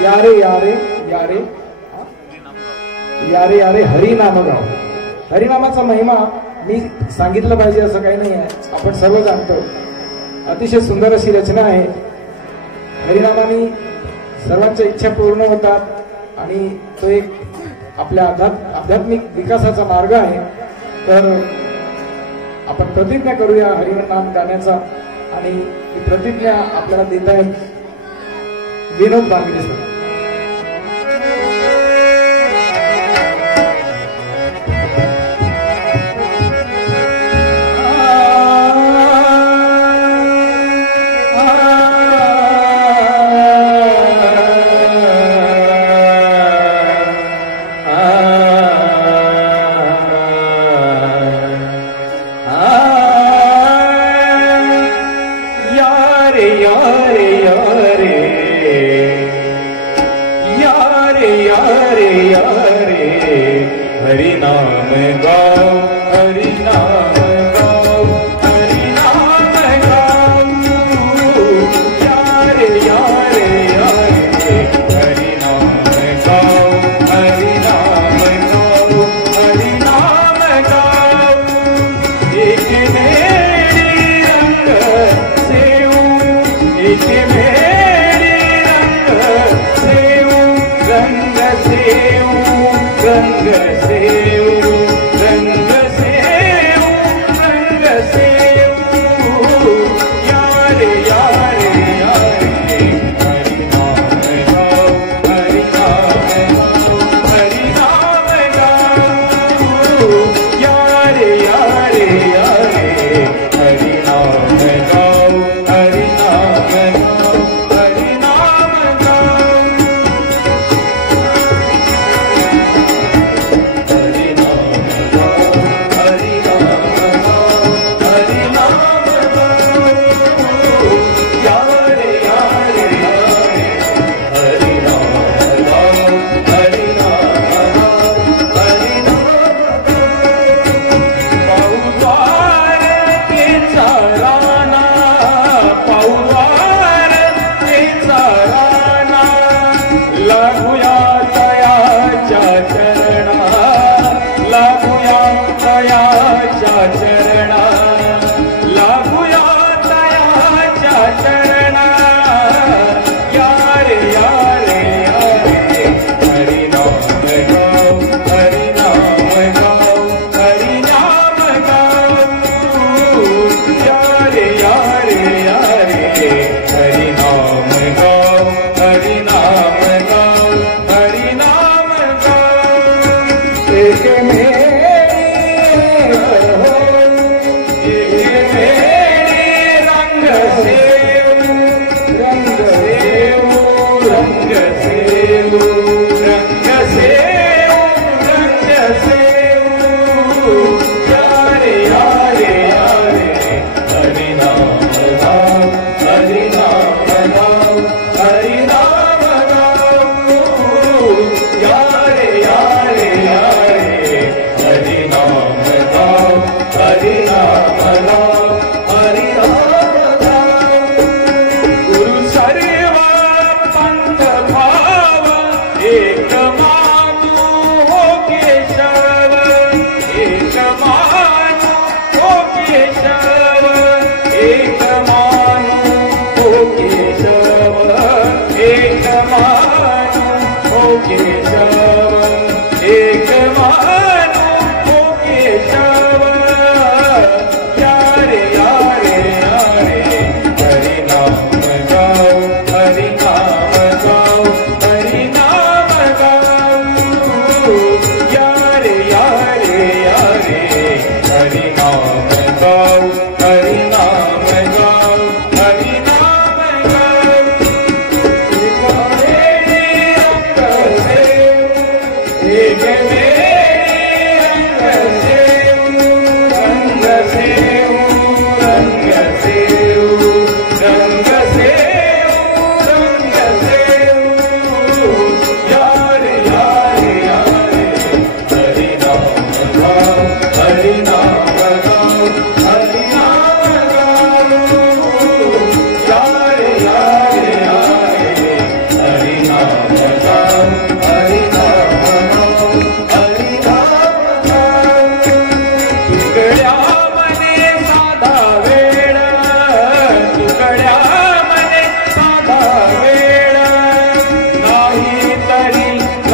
यारे यारे यारे यारे यारे हरिनाम गाव. हरिनामाचा महिमा मी सांगितलं पाहिजे असं काही नाही आहे, आपण सर्व जाणतो. अतिशय सुंदर अशी रचना आहे. हरिनामाने सर्वांच्या इच्छा पूर्ण होतात आणि तो एक आपल्या आध्यात्मिक विकासाचा मार्ग आहे. तर आपण प्रतिज्ञा करूया हरिनाम गाण्याचा, आणि ही प्रतिज्ञा आपल्याला देत आहेत विनोद बांगडे सर.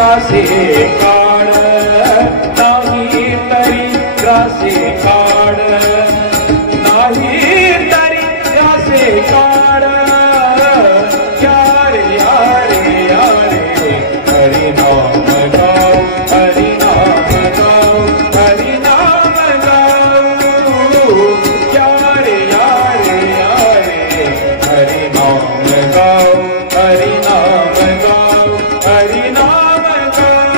ग्रासे काळ नाही तरी ग्रासे काळ नाही तरी ग्रासे काळ यारे यारे यारे हरिनाम गाऊ हरिनाम गाऊ हरिनाम गाऊ यारे यारे यारे हरिनाम गाऊ हरिनाम गाऊ हरिनाम गाऊ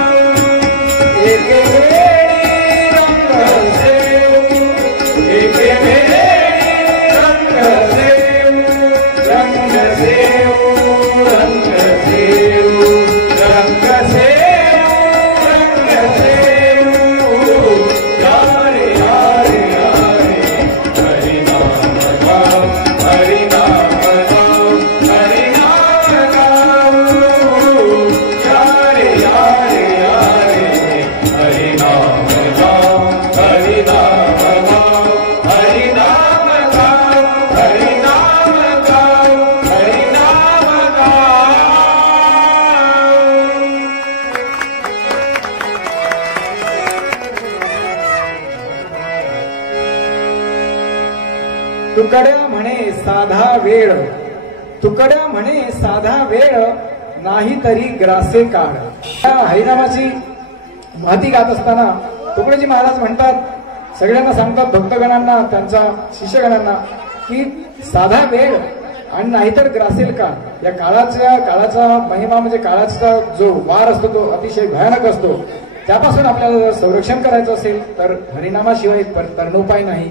एक वेळी रंग सेवू एक वेळी रंग सेवू रंग सेवू रंग सेवू रंग सेवू रंग सेवू यारे यारे यारे हरिनाम गाऊ हरिनाम गाऊ हरिनाम गाऊ यारे यारे यारे हरिनाम गाऊ हरिनाम गाऊ हरिनाम गाऊ हरिनाम गाऊ हरिनाम गाऊ तुकड्या म्हणे साधा वेळ तुकड्या म्हणे साधा वेळ नाही तरी ग्रासे काळ या हरिनामाची महती गात असताना तुकडोजी महाराज म्हणतात सगळ्यांना सांगतात भक्तगणांना त्यांच्या शिष्यगणांना की साधा वेळ आणि नाहीतर ग्रासेल काळ या काळाचा महिमा म्हणजे काळाचा जो वार असतो तो अतिशय भयानक असतो त्यापासून आपल्याला जर संरक्षण करायचं असेल तर हरिनामाशिवाय तरणोपाय नाही